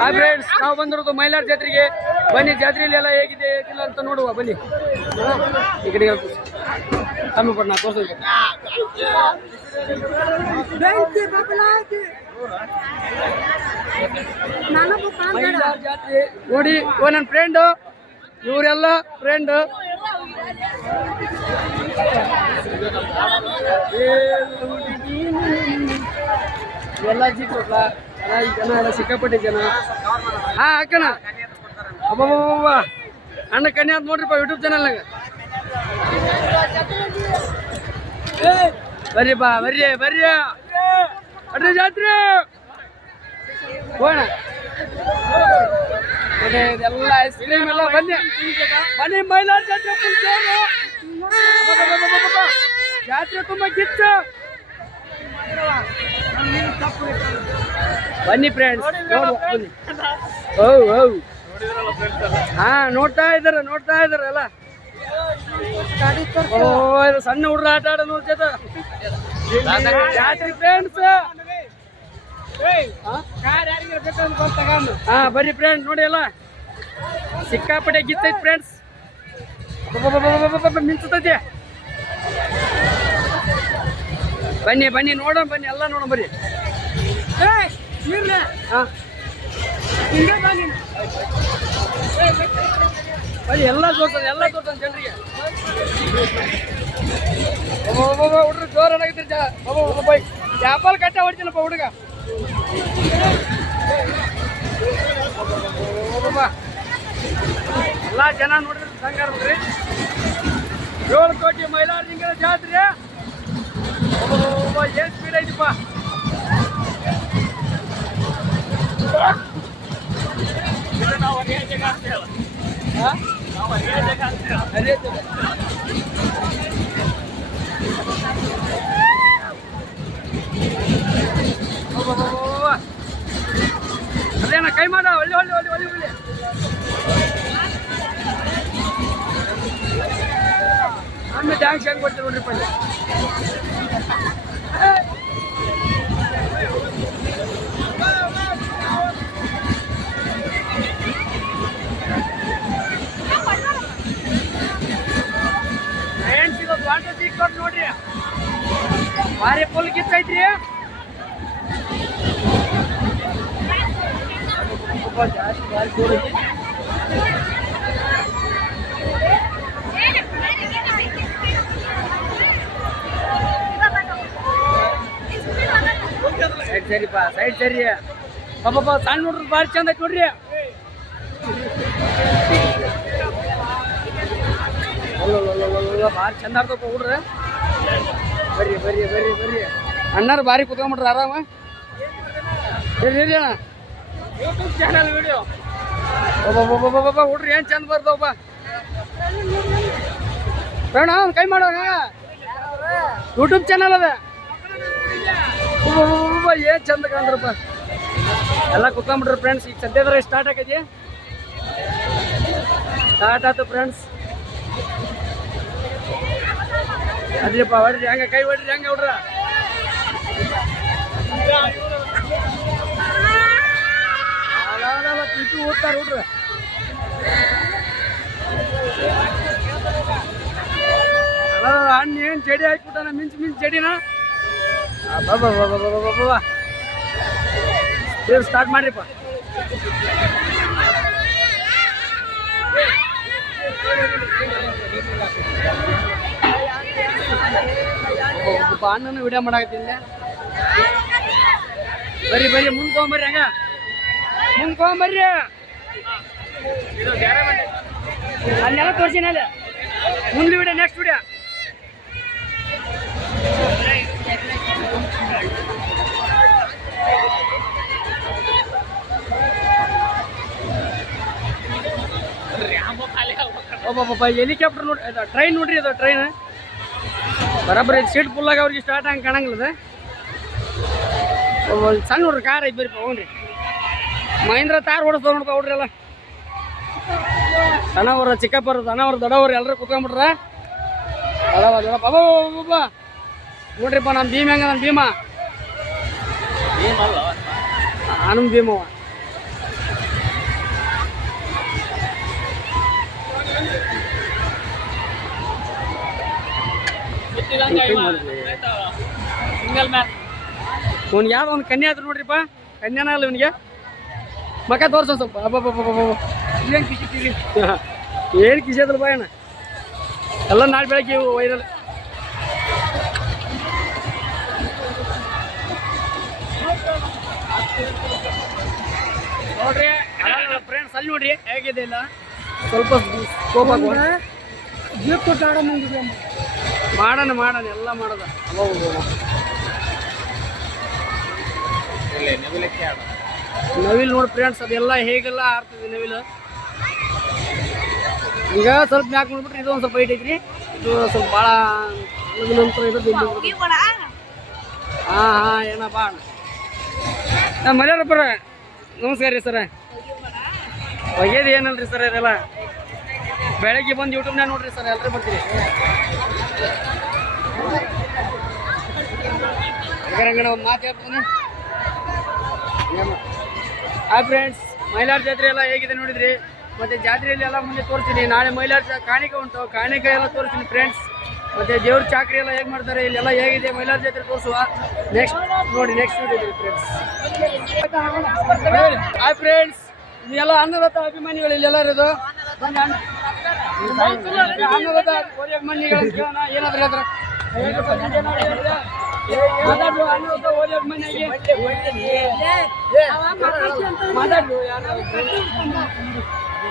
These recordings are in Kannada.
ಹಾಯ್ ಫ್ರೆಂಡ್ಸ್ ನಾವು ಬಂದಿರೋದು ಮೈಲಾರ ಜಾತ್ರೆಗೆ. ಬನ್ನಿ ಜಾತ್ರೆಯಲ್ಲಿ ಎಲ್ಲ ಹೇಗಿದೆ ಹೇಗಿಲ್ಲ ಅಂತ ನೋಡುವ ಬನ್ನಿ. ಈ ಕಡೆ ಕಮ್ಮಿ ಪಡ್ ನಾ ಮೈಲಾರ ಜಾತ್ರೆ. ನೋಡಿ ಓ ನನ್ನ ಫ್ರೆಂಡು ಇವರೆಲ್ಲ ಫ್ರೆಂಡ್ ಎಲ್ಲ ಜಿಕ್ಕಲ್ಲ ಎಲ್ಲ ಈ ಜನ ಎಲ್ಲ ಜನ. ಹಾ ಹಾಕಣ ಅಬ್ಬಬ್ಬಬ್ಬ ಅಣ್ಣ ಕನ್ಯಾ ಅಂತ ನೋಡ್ರಿಪ್ಪ ಯೂಟ್ಯೂಬ್ ಚಾನಲ್ನಾಗ ಬರ್ರಿ ಬಾ ಬರ್ರಿ ಬರ್ರಿ. ಅಡ್ರಿ ಜಾತ್ರೆ. ಹೋಣ ಇದೆಲ್ಲ ಐಸ್ ಕ್ರೀಮ್ ಎಲ್ಲ ಬನ್ನಿ. ಬನ್ನಿ, ಮೈಲಾರ ಜಾತ್ರೆ ಜಾತ್ರೆ ತುಂಬಾ ಕಿಚ್ಚು. ಬನ್ನಿ ಫ್ರೆಂಡ್ಸ್ ಬನ್ನಿ. ಹೌ ಹೌ ಹಾ, ನೋಡ್ತಾ ಇದಾರೆ ನೋಡ್ತಾ ಇದಾರೆ ಎಲ್ಲ. ಓ, ಇದು ಸಣ್ಣ ಹುಡುಗ ಆಟ ಆಡ ನೋಡ್ತದ ಫ್ರೆಂಡ್ಸ್ ಹಾ? ಬರ್ರಿ ಫ್ರೆಂಡ್ಸ್ ನೋಡಿ ಅಲ್ಲ ಸಿಕ್ಕಾಪಟ್ಟೆ ಗಿತ್ತೈತಿ ಫ್ರೆಂಡ್ಸ್ ಮಿಂಚತೈತಿ ಬನ್ನಿ ಬನ್ನಿ, ನೋಡೋಣ, ಬನ್ನಿ, ಎಲ್ಲ ನೋಡೋಣ ಬರ್ರಿ ಬನ್ನಿ. ಎಲ್ಲ ತೋರ್ಸೋದು ಎಲ್ಲ ತೋರ್ಸೋದು ಜನರಿಗೆ ಹುಡುಗ ಜೋರಾಗಿದ್ರಿ ಜ ಬೈ ಜಾಪಾಲ್ ಕಟ್ಟ ಹೊಡ್ತೀನಪ್ಪ ಹುಡುಗ ಒಬ್ಬೊಬ್ಬ. ಎಲ್ಲ ಜನ ನೋಡಿದ್ರೆ ಸಂಗಾರ ಬಿಡ್ರಿ ಏಳು ಕೋಟಿ ಮೈಲಾರಲಿಂಗನ ಜಾತ್ರೆ ಒಬ್ಬೊಬ್ಬ ಏನ್ ಸ್ಪೀಡ್ ಐತಿಪ್ಪ ಕೈ ಮಾಡ ಒಳ್ಳೆ ಒಳ್ಳೆ ಒಳ್ಳೆ ಒಳ್ಳೆ ಒಳ್ಳೆ ಆಮೇಲೆ ಡ್ಯಾನ್ಸ್ ಹೆಂಗ್ ಕೊಡ್ತೀವಿ ನೋಡ್ರಿ ಪಲ್ಲೆ ನೋಡ್ರಿ ಭಾರಿ ಫುಲ್ ಕಿತ್ತೈತ್ರಿ ಒಬ್ಬ ಜಾಸ್ತಿ ಭಾರಿ ಜೋರ್ ಐತಿ. ಸೈಡ್ ಸರಿಪಾ ಸೈಡ್ ಸರಿ ಪಾಪ ಸಣ್ಣ ನೋಡ್ರಿ ಭಾರಿ ಚಂದ ಐತಿ ನೋಡ್ರಿ ಅಲ್ಲಲ್ಲಲ್ಲಲ್ಲಲ್ಲ, ಭಾರಿ ಚಂದ ಆಡ್ತಪ್ಪ ಹುಡ್ರ ಬರ್ರಿ ಬರ್ರಿ ಬರ್ರಿ ಬರ್ರಿ ಅಣ್ಣಾರು ಭಾರಿ ಕುತ್ಕೊಂಡ್ಬಿಟ್ರ ಆರಾಮ ಹೇಳಿ ಹೇಳಿ ಅಣ್ಣ ಯೂಟ್ಯೂಬ್ ಚಾನಲ್ ವಿಡಿಯೋ ಒಬ್ಬೊಬ್ಬೊಬ್ಬೊಬ್ಬ ಹುಡ್ರಿ ಏನು ಚಂದ ಬರ್ತಾವಪ್ಪ ಬೇಡ ಒಂದು ಕೈ ಮಾಡೋಣ ಯೂಟ್ಯೂಬ್ ಚಾನಲ್ ಅದ. ಬಾ ಏನು ಚಂದ ಕಾಣ್ರಪ್ಪ ಎಲ್ಲ ಕುತ್ಕೊಂಡ್ಬಿಟ್ರಿ ಫ್ರೆಂಡ್ಸ್ ಈಗ ಸದ್ಯದ್ರೆ ಸ್ಟಾರ್ಟ್ ಆಗೈತಿ ಸ್ಟಾರ್ಟ್ ಆಯ್ತು ಫ್ರೆಂಡ್ಸ್ ಅದ್ರಿಪ್ಪ, ಹೊಡ್ರಿ, ಹಂಗ ಕೈ ಹೊಡ್ರಿ, ಹಂಗ ಹುಡ್ರ. ಇಟ್ಟು ಓದ್ತಾರ ಹುಡ್ರ. ಅಲ್ಲ ಹಣ್ಣು ಏನು ಜಡಿ ಹಾಕ್ಬಿಟ್ಟಾನ, ಮಿಂಚ್ ಮಿಂಚ್ ಜಡಿನ? ಸ್ಟಾರ್ಟ್ ಮಾಡ್ರಿಪ್ಪ. ಒಬ್ಬ ಅಣ್ಣನ ವಿಡಿಯೋ ಮಾಡಾಕತ್ತಿಲ್ಲ ಬರ್ರಿ ಬರ್ರಿ ಮುಂದ್ಕೊಂಬರ್ರಿ ಹಂಗ. ಮುಂದ್ಕೊಂಬರ್ರಿ. ಅಲ್ಲೆಲ್ಲ ತೋರ್ಸಿನ ಅಲ್ಲಿ. ಮುಂದೆ ವಿಡಿಯೋ ನೆಕ್ಸ್ಟ್ ವಿಡಿಯೋ ಒಬ್ಬ ಹೆಲಿಕಾಪ್ಟರ್ ನೋಡಿ ಟ್ರೈನ್ ನೋಡ್ರಿ ಅದು ಟ್ರೈನ್ ಬರಾಬರಿ ಸೀಟ್ ಫುಲ್ಲಾಗ ಅವ್ರಿಗೆ ಸ್ಟಾರ್ಟ್ ಹಂಗೆ ಕಾಣಂಗಿಲ್ಲ ಅದು ಒಬ್ಬ ಸಣ್ಣ ನೋಡ್ರಿ ಕಾರ್ ಐತಿ ಬರ್ರಿಪ್ಪ ಹೋಗ್ರಿ ಮಹೇಂದ್ರ ತಾರ್ ಓಡಿಸ್ತಾವ ನೋಡ್ಪ ಹುಡ್ರಿ ಎಲ್ಲ ಸಣ್ಣವ್ರ ಚಿಕ್ಕಪ್ಪರು ಸಣ್ಣವ್ರು ದೊಡ್ಡವ್ರು ಎಲ್ಲರೂ ಕುತ್ಕೊಂಡ್ಬಿಟ್ರ ಅದಾವ ದೊಡ್ಡಪ್ಪ ಅಬ್ಬಬ್ಬಬ್ಬ. ನೋಡ್ರಿಪ್ಪ ನಮ್ಮ ಭೀಮ್ ಹೆಂಗ ನಮ್ಮ ಭೀಮ ನಾನು ಭೀಮವ ಸಿಂಗಲ್ ಮ್ಯಾನ್ ಅವ್ನಿಗೆ ಯಾವ್ದು ಒಂದು ಕನ್ಯಾ ಆದ್ರು ನೋಡ್ರಿಪ್ಪ. ಕನ್ಯಾನ ಅಲ್ಲ ಇವನಿಗೆ. ಮಕ ತೋರ್ಸೋ ಸ್ವಲ್ಪ. ಅಬ್ಬಬ್ಬಬ್ಬಬ್ಬ. ಏನ್ ಏನು ಕಿಸೇದಲ್ಲ ಬಾ ಅಣ್ಣ. ಎಲ್ಲ ನಾಳೆ ಬೆಳಗ್ಗೆ ವೈರಲ್ ನೋಡ್ರಿ. ಫ್ರೆಂಡ್ಸ್ ಅಲ್ಲಿ ನೋಡ್ರಿ. ಹೇಗಿದೆ ಇಲ್ಲ? ಸ್ವಲ್ಪ ಸ್ಕೋಪ್ ಹಾಕುವ. ಜೀಪ್ ಕೊಟ್ಟು ಆಡ ಮುಂದಿದೆ ಮಾಡೋಣ ಮಾಡೋಣ ಎಲ್ಲ ಮಾಡೋದ. ನವಿಲ್ ನೋಡಿ ಫ್ರೆಂಡ್ಸ್ ಅದೆಲ್ಲ ಹೇಗೆಲ್ಲ ಆಡ್ತದೆ ನವಿಲು? ಈಗ ಸ್ವಲ್ಪ ಮ್ಯಾಕ್ ನೋಡ್ಬಿಟ್ರೆ ಇದು ಒಂದು ಸ್ವಲ್ಪ ಹೈಟ್ ಐತ್ರಿ. ಇದು ಸ್ವಲ್ಪ ಭಾಳ ನಂತರ ಇದು ಹಾಂ ಹಾಂ ಏನಪ್ಪ ನಮ್ಮ ಮರ್ಯಾದಪ್ಪರ ನಮಸ್ಕಾರ ರೀ ಸರ. ಒಗ್ಯದು ಏನಲ್ರಿ ಸರ್ ಇದೆಲ್ಲ? ಬೆಳಗ್ಗೆ ಬಂದು ಯೂಟ್ಯೂಬ್ನಾಗ ನೋಡ್ರಿ ಸರ್ ಎಲ್ಲರೂ ಬರ್ತೀರಿ? ಹಾಯ್ ಫ್ರೆಂಡ್ಸ್ ಮೈಲಾರ ಜಾತ್ರೆ ಎಲ್ಲ ಹೇಗಿದೆ ನೋಡಿದ್ರಿ? ಮತ್ತೆ ಜಾತ್ರೆಯಲ್ಲಿ ಎಲ್ಲ ಮುಂದೆ ತೋರಿಸ್ತೀನಿ. ನಾಳೆ ಮೈಲಾರ ಕಾಣಿಕೆ ಉಂಟು. ಕಾಣಿಕೆ ಎಲ್ಲ ತೋರಿಸ್ತೀನಿ ಫ್ರೆಂಡ್ಸ್ ಮತ್ತೆ ದೇವ್ರ ಚಾಕ್ರಿ ಎಲ್ಲ ಹೇಗೆ ಮಾಡ್ತಾರೆ? ಇಲ್ಲೆಲ್ಲ ಹೇಗಿದೆ? ಮೈಲಾರ ಜಾತ್ರೆ ತೋರಿಸುವ. ನೆಕ್ಸ್ಟ್ ನೋಡಿ next video friends hi friends ಇದೆಲ್ಲ ಅನ್ನದಾತ ಅಭಿಮಾನಿಗಳು ಇಲ್ಲೆಲ್ಲ ಇರೋದು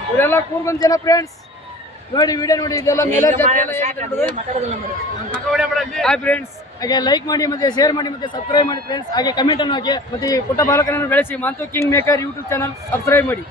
ಇವರೆಲ್ಲ ಕೂರ್ಕೊಂಡ್ ಜನ ಫ್ರೆಂಡ್ಸ್ ನೋಡಿ ವಿಡಿಯೋ ನೋಡಿ ಇದೆಲ್ಲ ಮೇಲೆ. ಹಾಯ್ ಫ್ರೆಂಡ್ಸ್ ಹಾಗೆ ಲೈಕ್ ಮಾಡಿ ಮತ್ತೆ ಶೇರ್ ಮಾಡಿ ಮತ್ತೆ ಸಬ್ಸ್ಕ್ರೈಬ್ ಮಾಡಿ ಫ್ರೆಂಡ್ಸ್ ಹಾಗೆ ಕಮೆಂಟ್ ಅನ್ನು ಹಾಕಿ ಮತ್ತೆ ಈ ಪುಟ್ಟ ಬಾಲಕರನ್ನು ಬೆಳೆಸಿ. ಮಾತು king maker YouTube channel subscribe ಮಾಡಿ.